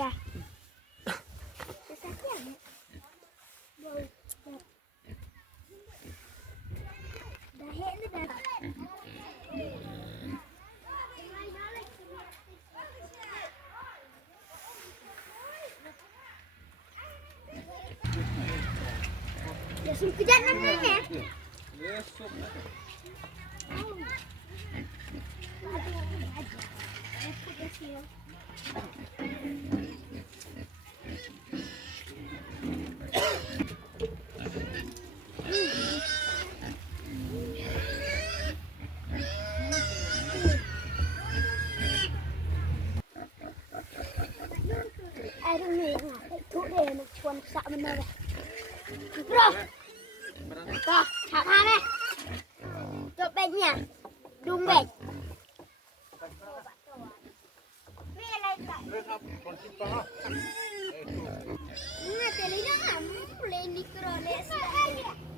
Ya. Sesakit. Bau. Dah hek ni dah. Ya sum kejat namanya. Yes, sup. Air ni thuốc đề nó chuồn sợ bên đây. Rồi. Rồi, chạm hai đây. Cho bên nha. Đúng bên. Nè, tele ni dah, boleh ni kerana